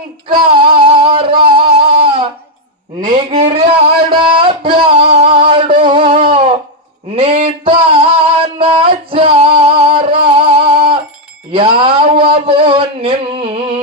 ಅಳಿಯಂಕಾರ ನಿಗ್ರ್ಯಾಡ ಬ್ಯಾಡೋ ನಿಧಾನ ಜಾರ ಯಾವುದು ನಿನ್ನೂರ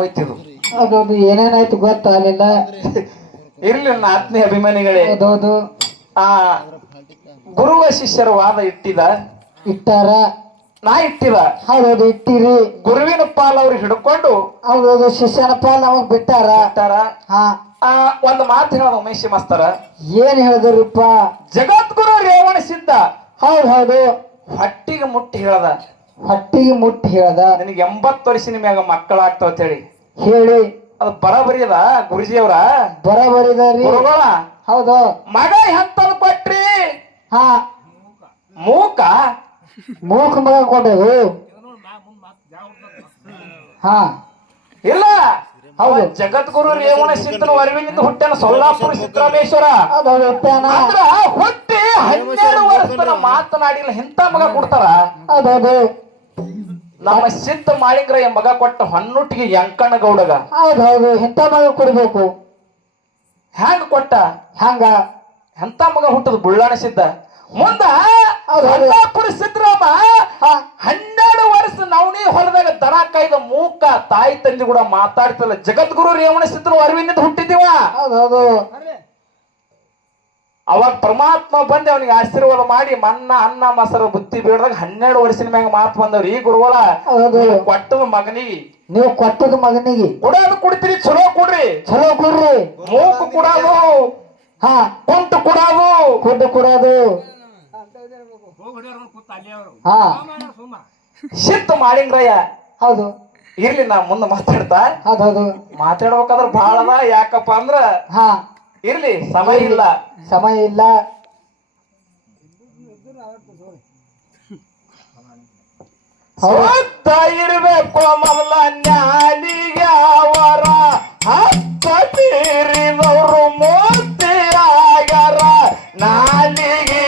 ಆಗೋಯ್ತಿದ್ರು ಅದೊಂದು ಏನೇನಾಯ್ತು ಗೊತ್ತಾಗಲಿಲ್ಲ ಇರ್ಲಿ ಆತ್ಮೀಯ ಅಭಿಮಾನಿಗಳೇ. ಹೌದೌದು. ಆ ಗುರುವ ಶಿಷ್ಯರ ವಾದ ಇಟ್ಟಿದ. ಇಟ್ಟಾರ? ನಾ ಇಟ್ಟಿದ. ಹೌದೌದು ಇಟ್ಟಿರಿ. ಗುರುವಿನ ಪಾಲ್ ಅವ್ರು ಹಿಡ್ಕೊಂಡು ಹೌದೌದು ಶಿಷ್ಯನ ಪಾಲ್ ನಮಗೆ ಬಿಟ್ಟಾರ? ಇಟ್ಟಾರ ಹಾ. ಆ ಒಂದು ಮಾತು ಹೇಳೋದು ಉಮೇಶ್ ಮಾಸ್ತರ. ಏನ್ ಹೇಳಿದ್ರಿಪ್ಪ? ಜಗದ್ಗುರು ರೇವಣ ಸಿದ್ಧ. ಹೌದ್ ಹೌದು ಹಟ್ಟಿಗೆ ಮುಟ್ಟಿ ಹೇಳದ. ಹಟ್ಟಿಗೆ ಮುಟ್ಟಿ ಹೇಳ್ದ? ನಿನಗೆ ಎಂಬತ್ತು ವರ್ಷದ ಮ್ಯಾಗ ಮಕ್ಕಳಾಗ್ತಾವ ಅಂತ ಹೇಳಿ. ಹೇಳಿ. ಅದು ಬರಬರಿ ಅದ ಗುರುಜಿಯವರ? ಬರಬರಿದಾರಿ ಗುರುಗಳ? ಹೌದು. ಮಗ ಎಂತದ್ ಕೊಟ್ರಿ. ಹಾ. ಮೂಕ? ಮೂಕ ಮಗ ಕೊಟ್ಟದು ಹಾ. ಇಲ್ಲ. ಹೌದು. ಜಗದ್ಗುರು ರೇವಣ ಸಿದ್ಧನ ವರವಿನಿಂದ ಹುಟ್ಟನ ಸೊಲ್ಲಾಪುರ ಸಿದ್ದರಾಮೇಶ್ವರ ಅಂದ್ರ ಹುಟ್ಟಿ ಹನ್ನೆರಡು ವರ್ಷದ ಮಾತನಾಡಿಲ್ಲ ಹೆಂತ ಮಗ ಕೊಡ್ತಾರ. ಹೌದೌದು. ನಮ್ಮ ಸಿದ್ಧ ಮಾಳಿಂಗ್ರ ಎಂಬ ಮಗ ಕೊಟ್ಟ ಹೊನ್ನುಟ್ಟಿಗೆ ಯಂಕಣ್ಣ ಗೌಡಗ ಹೌದೌದು ಎಂತ ಮಗ ಕೊಡ್ಬೇಕು? ಹ್ಯಾಂಗ ಕೊಟ್ಟ? ಹ್ಯಾಂಗ? ಎಂತ ಮಗ ಹುಟ್ಟದ? ಬುಳ್ಳಾಣ ಸಿದ್ಧ. ಮುಂದ ಹೌದು, ಹೌದು. ಸಿದ್ದರಾಮ ಹನ್ನೆರಡು ವರ್ಷ ನವನಿ ಹೊಲದಾಗ ದನ ಕಾಯ್ದ ಮೂಕ ತಾಯಿ ತಂದೆ ಕೂಡ ಮಾತಾಡ್ತಿಲ್ಲ. ಜಗದ್ಗುರು ರೇವಣ ಸಿದ್ರು ಅರಿವಿನಿಂದ ಹುಟ್ಟಿದೀವ. ಹೌದೌದು ಅವಾಗ ಪರಮಾತ್ಮ ಬಂದು ಅವನಿಗೆ ಆಶೀರ್ವಾದ ಮಾಡಿ ಮನ್ನ ಅನ್ನ ಮಸರ ಬುತ್ತಿ ಬೇಡದಾಗ ಹನ್ನೆರಡು ವರ್ಷದ ಮ್ಯಾಗ ಮಾತು ಬಂದವ್ರು. ಈ ಗುರುವಲ ಕೊಟ್ಟದ ಮಗನಿಗೆ. ನೀವು ಕೊಟ್ಟದ ಮಗನಿಗೆ. ಕೊಡೋದು ಕುಡ್ತೀರಿ ಚಲೋ ಕೊಡ್ರಿ. ಚಲೋ ಕೊಡ್ರಿ. ಮೂಕು ಕೊಡೋದು. ಹಾ. ಕುಂಟು ಕೊಡೋದು. ಕುಂಟು ಕೊಡೋದು. ಹಾ. ಶಿತ್ ಮಾಡಿಂಗ್ರಯ್ಯ ಹೌದು. ಇರ್ಲಿ ನಾ ಮುಂದೆ ಮಾತಾಡ್ತಾ. ಹೌದೌದು ಮಾತಾಡ್ಬೇಕಾದ್ರ ಬಹಳ ಯಾಕಪ್ಪ ಅಂದ್ರ ಹಾ. ಇರ್ಲಿ, ಸಮಯ ಇಲ್ಲ. ಸಮಯ ಇಲ್ಲ. ಹತ್ತ ಇರ್ಬೇಕು ಮಮಲ ನ್ಯಾಲಿಗೆ ಅವರ. ಹತ್ತ ತೀರಿದವರು ಮೂರ್ತಿ ಆಗ್ಯಾರ ನಾಲಿಗೆ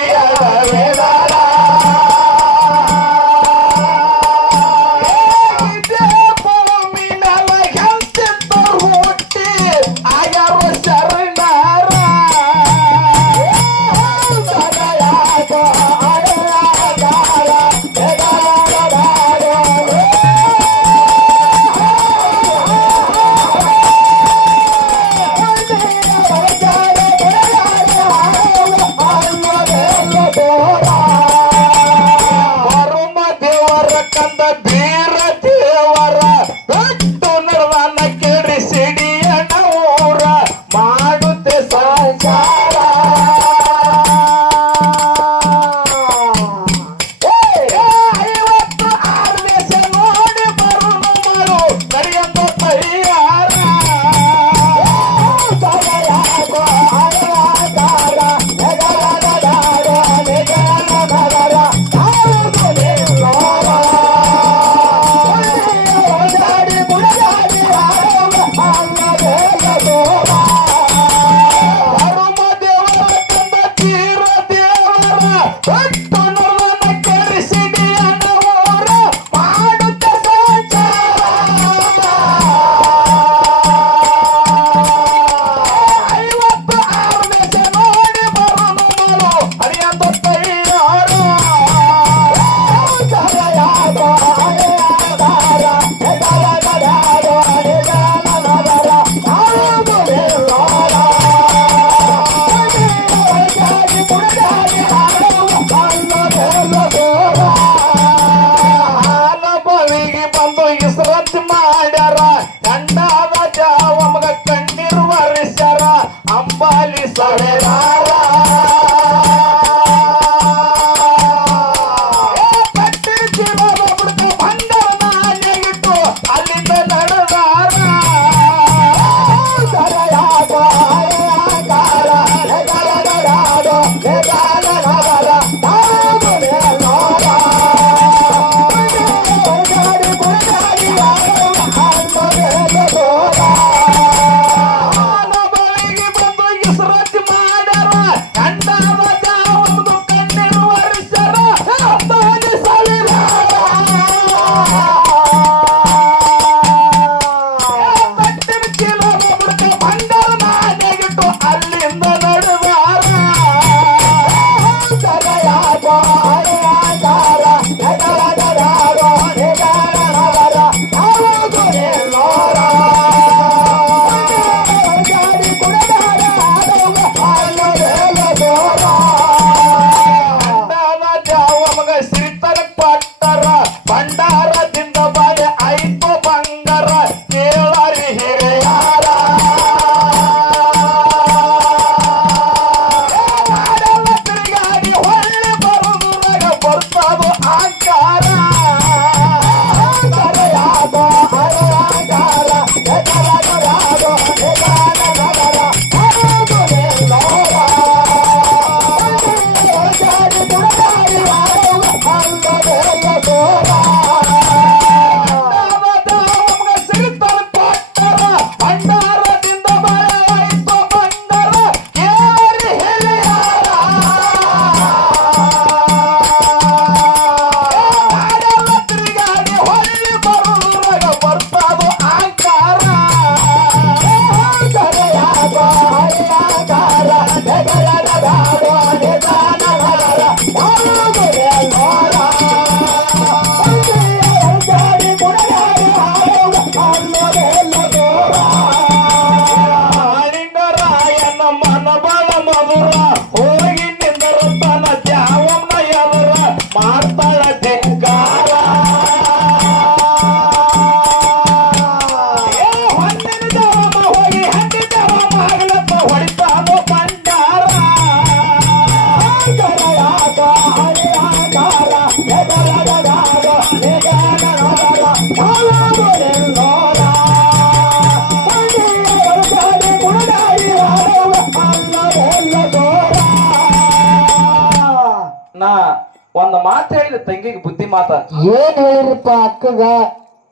ಮಾತ ಏನ್ ಹೇಳಿರಪ್ಪ ಅಕ್ಕಗ?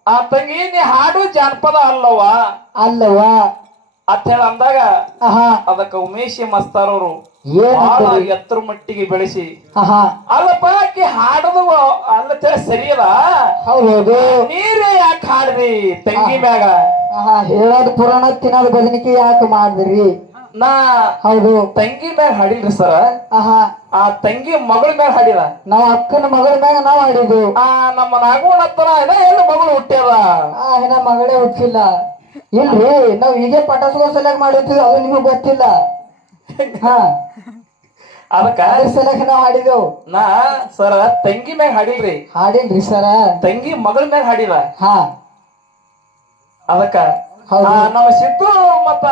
ಆ ತಂಗಿ ನೀ ಹಾಡು ಜಾನಪದ ಅಲ್ಲವ ಅಲ್ಲವ ಅಂತ ಹೇಳ ಅಂದಾಗ ಅದಕ್ಕ ಉಮೇಶ್ ಮಸ್ತಾರ್ ಅವರು ಏನ್ ಬಹಳ? ಎತ್ತರ ಮಟ್ಟಿಗೆ ಬೆಳೆಸಿ. ಅಲ್ಲಪ್ಪ ಆಕಿ ಹಾಡದು ಅಲ್ಲ ಸರಿಯದ ಸರಿ ಅದ. ಹೌದು ನೀರೇ ಯಾಕೆ ಹಾಡ್ರಿ ತಂಗಿ ಮ್ಯಾಗ? ಹೇಳೋದ್ ಪುರಾಣ ತಿನ್ನೋದು ಬದನಿಕೆ ಯಾಕೆ ಮಾಡಿದ್ರಿ? ನಾ ಹೌದು. ತಂಗಿ ಮ್ಯಾಗ ಹಾಡಿಲ್ರಿ ಸರ. ಆಹಾ. ಆ ತಂಗಿ ಮಗಳ ಮ್ಯಾಗ ಹಾಡಿಲ್ಲ. ನಾವ್ ಅಕ್ಕನ ಮಗಳ ಮ್ಯಾಗ ನಾವ್ ಹಾಡಿದ್ವಿ ಆ ನಮ್ಮ ನಾಗೋಣ ಹತ್ತರ ಏನ ಎಲ್ಲ ಮಗಳು ಹುಟ್ಟ್ಯದ. ಆ ಏನ ಮಗಳೇ ಹುಟ್ಟಿಲ್ಲ. ಇಲ್ರಿ ನಾವ್ ಹೀಗೆ ಪಟಾಸ್ಕೋ ಸಲಕ್ ಮಾಡಿರ್ತೀವಿ ಅದು ನಿಮಗ್ ಗೊತ್ತಿಲ್ಲ. ಹಾ. ಅದಕ್ಕ ಅದ್ರ ಸಲಕ್ ನಾವ್ ಹಾಡಿದೆವು ನಾ ಸರ ತಂಗಿ ಮ್ಯಾಗ ಹಾಡಿಲ್ರಿ. ಹಾಡಿಲ್ರಿ ಸರ. ತಂಗಿ ಮಗಳ ಮ್ಯಾಗ ಹಾಡಿದ ಹಾ. ಅದಕ್ಕ ನಮ್ಮ ಸಿದ್ದು ಮತ್ತ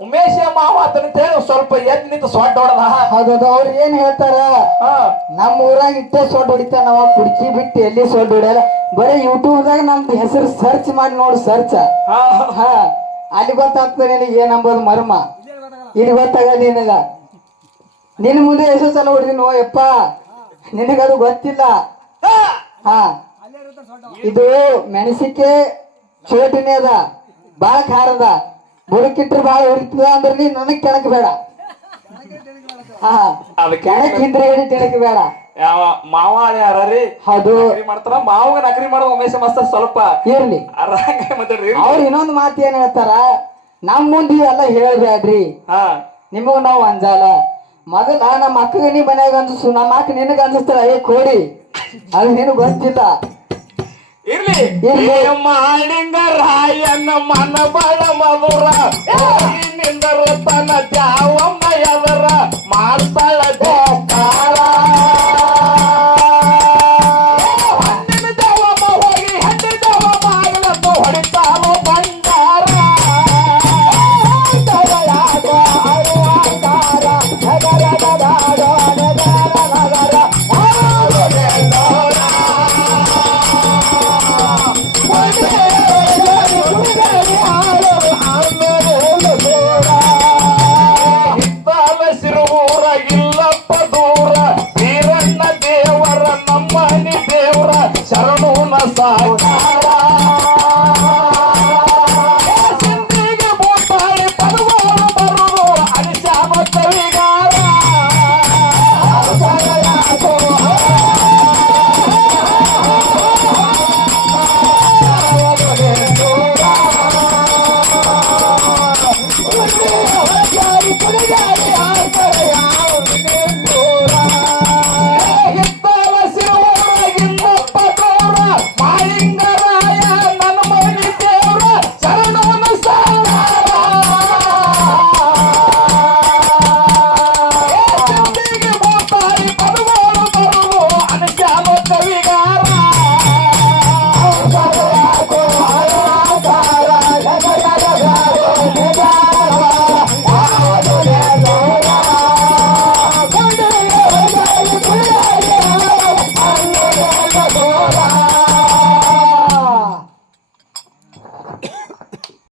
ಉಮೇಶ ಮಾವ ಅಂತ ಹೇಳಿ ಸ್ವಲ್ಪ ಎದ್ ನಿಂತು ಸೊಡ್ಡ ಹೊಡದ. ಹೌದೌದು ಅವ್ರು ಏನ್ ಹೇಳ್ತಾರ? ಹಾ. ನಮ್ಮ ಊರಾಗ ಇಟ್ಟೆ ಸೊಡ್ ಹೊಡಿತಾನ ನಾವ ಕುಡ್ಕಿ ಬಿಟ್ಟು ಎಲ್ಲಿ ಸೊಡ್ ಹೊಡ್ಯಾರ ಬರೀ ಯೂಟ್ಯೂಬ್ದಾಗ ನಮ್ದು ಹೆಸರು ಸರ್ಚ್ ಮಾಡಿ ನೋಡು ಸರ್ಚ್ ಅಲ್ಲಿ ಗೊತ್ತಾಗ್ತದೆ ನಿನಗೆ ಏನಂಬೋದು ಮರ್ಮ. ಇಲ್ಲಿ ಗೊತ್ತಾಗಲ್ಲ ನಿನಗ. ನಿನ್ ಮುಂದೆ ಹೆಸರು ಸಲ ಹೊಡಿದಿನ ಯಪ್ಪ. ನಿನಗದು ಗೊತ್ತಿಲ್ಲ. ಹಾ. ಇದು ಮೆಣಸಿಕೆ ಚೋಟಿನೇ ಅದ. ಬಾಳ ಖಾರದ ಬುಡಕಿಟ್ರೆ ಬಾಳ ಹೊಡಿತದ ಅಂದ್ರೆ ನೀ ನನಗ್ ಕೆಣಕ್ ಬೇಡ. ಅದಕ್ಕೆ ಕೆಣಕ್ ಹಿಂದ್ರೆ ಹಿಡಿ ಕೆಣಕ್ ಬೇಡ. ಯಾವ ಮಾವ ಯಾರೀ ಅದು ಮಾಡ್ತಾರ. ಮಾವಗ ನಕರಿ ಮಾಡೋ ಉಮೇಶ ಮಸ್ತ ಸ್ವಲ್ಪ ಇರ್ಲಿ. ಅವ್ರ ಇನ್ನೊಂದ್ ಮಾತು ಏನ್ ಹೇಳ್ತಾರ? ನಮ್ ಮುಂದೆ ಎಲ್ಲ ಹೇಳ್ಬೇಡ್ರಿ ಹಾ. ನಿಮಗೂ ನಾವು ಅಂಜಾಲ. ಮೊದಲ ನಮ್ಮ ಅಕ್ಕಗೆ ನೀ ಮನ್ಯಾಗ ಅನ್ಸು ನಮ್ಮ ಅಕ್ಕ ನಿನಗ ಅನ್ಸಸ್ತಾರ ಏ ಕೋಡಿ. ಅದು ನಿನಗ್ ಗೊತ್ತಿಲ್ಲ. ಇರ್ಲಿ. ಮಾಡಿಂಗ ರಾಯನ ಮನ ಬಳ ಮಧುರ. ನಿಂದರ ತನ ಜಾವಮ್ಮ ಎದರ. ಮಾಡ್ತಾಳ ಗೋಪಾರ